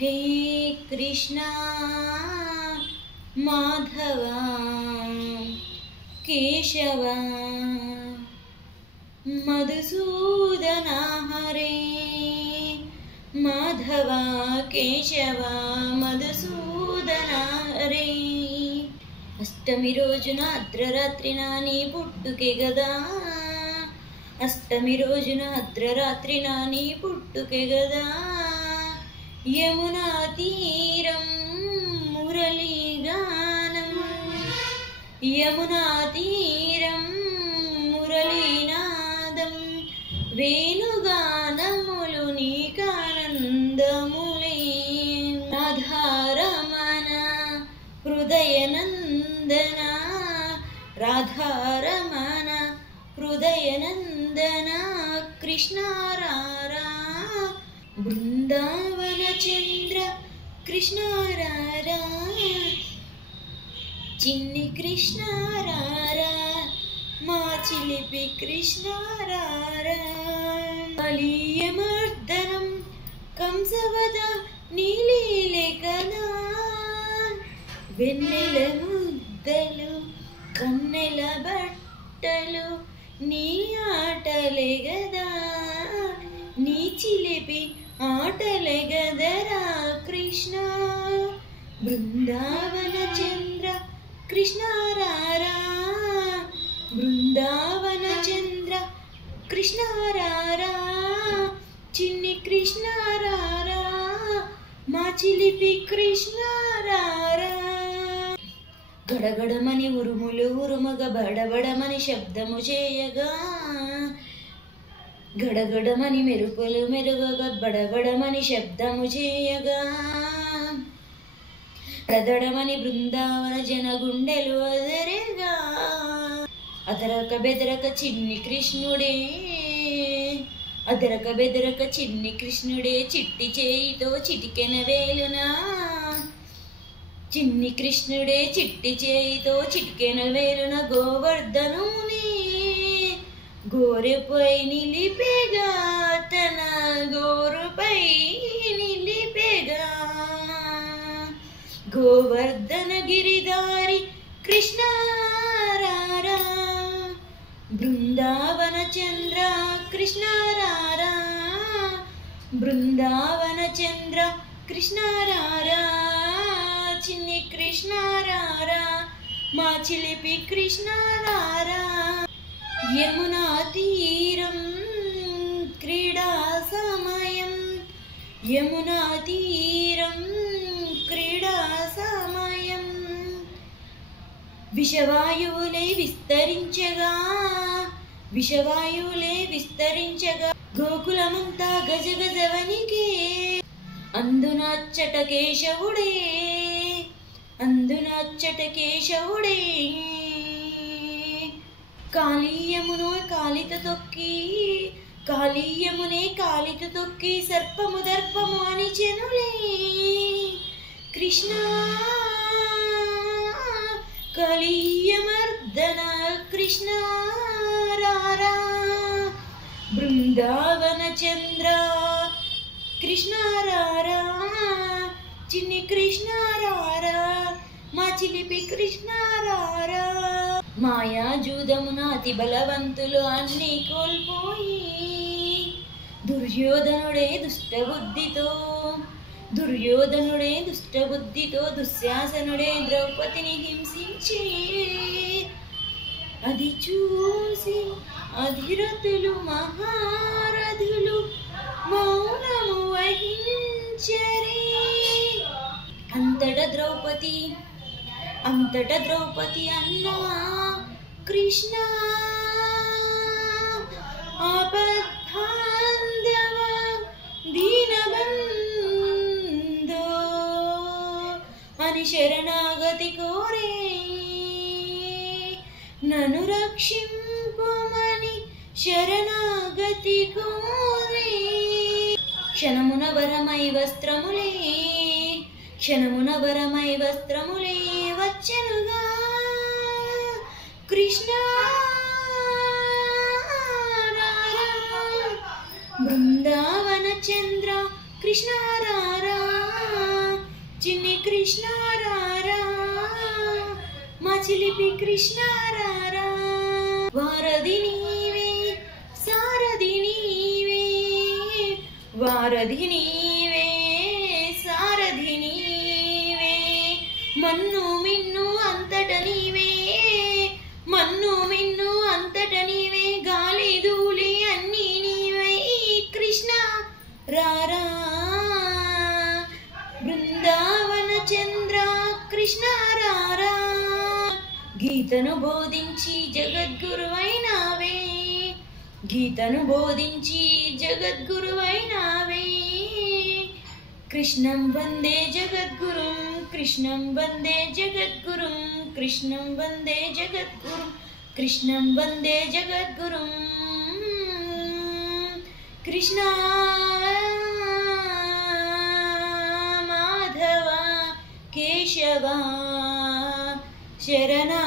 हे कृष्णा माधवा केशव मधुसूदना हरे माधवा केशव मधुसूदना हरे अष्टमी रोजुन अर्धरात्रिना नी पुट्टुके गदा अष्टमी रोजुन अर्धरात्रिना नी पुट्टुके गदा यमुना तीरं मुरलीगानं यमुना तीरं मुरलीनादं वेणुगानमुलु नीकानन्दमुले राधारमण हृदयनन्दना राधारमण हृदयनन्दना कृष्णारारा बृंदावन चंद्र कृष्णारारा चिन्नी कृष्णारारा मा चिलिपि कृष्णारारा कलियमर्दनं कंसवद नीलीले कदा వెన్నెల ముద్దలు కన్నెల బట్టలు నీ ఆటలే గదా నీ చిలిపి ఆటలే గదరా కృష్ణ బృందావన చంద్ర కృష్ణారారా బృందావన చంద్ర కృష్ణారారా చిన్ని కృష్ణారారా మా చిలిపి కృష్ణారారా గడగడమని ఉరుములు ఉరుమగ బడబడమని శబ్దము చేయగా గడగడమని మెరుపులు మెరుగగా బడబడమని శబ్దము చేయగా ప్రదడమని బృందావన జన గుండెలు అదరగా అదరక బెదరక చిన్ని కృష్ణుడే అదరక బెదరక చిన్ని కృష్ణుడే చిట్టి చేయితో చిటికెన వేలునా చిన్ని కృష్ణుడే చిట్టి చేయితో చిటికెన వేలున గోవర్ధనుని గోరుపై నిలిపేగా తన గోరుపై నిలిపేగా గోవర్ధన గిరిధారి కృష్ణారారా బృందావన చంద్ర కృష్ణారారా బృందావన చంద్ర కృష్ణారారా చిన్ని కృష్ణారారా మా చిలిపి కృష్ణారారా యమునా తీరం క్రీడా సమయం యమునా తీరం క్రీడా సమయం విషవాయువులే విస్తరించగా విషవాయువులే విస్తరించగా గోకులమంతా గజగజవనికే అందునచ్చట కేశవుడే అందునచ్చట కేశవుడే కాళీయమును కాలిత తొక్కి కాళీయమునే కాలిత తొక్కి సర్పము దర్పము అని చెనులే కృష్ణ కాళీయమర్దన కృష్ణారారా బృందావన చంద్ర కృష్ణారారా చిన్ని కృష్ణారారా మా చిలిపి కృష్ణారారా మాయా జూదమున అతి బలవంతులు అన్నీ కోల్పోయి దుర్యోధనుడే దుష్టబుద్ధితో దుశ్శాసనుడే ద్రౌపదిని హింసించి అది చూసి అధిరథులు మహారథులు మౌనము వహించరే అంతట ద్రౌపది అన్నా కృష్ణ ఆపద్బాంధవ దీనబంధో అని శరణాగతి కోరే నన్ను రక్షింపుమని శరణాగతి కోరే క్షణమున వరమై వస్త్రములే వచ్చెనుగా కృష్ణ బృందావన చంద్ర కృష్ణారారా కృష్ణ రారా, మా చిలిపి కృష్ణ రారా. వారధి నీవే సారథి నీవే, వారధి నీవే సారథి నీవే. మన్ను మిన్ను అంతట నీవే, మన్ను మిన్ను అంతట నీవే. గాలి ధూళి అన్నీ నీవే కృష్ణ రారా. బృందావన చంద్ర కృష్ణ రారా. గీతను బోధించి జగద్గురువైనావే, గీతను బోధించి జగద్గురువైనావే. కృష్ణం వందే జగద్గురుం, కృష్ణం వందే జగద్గురుం, కృష్ణం వందే జగద్గురుం, కృష్ణం వందే జగద్గురుం. కృష్ణ మాధవ కేశవ శరణా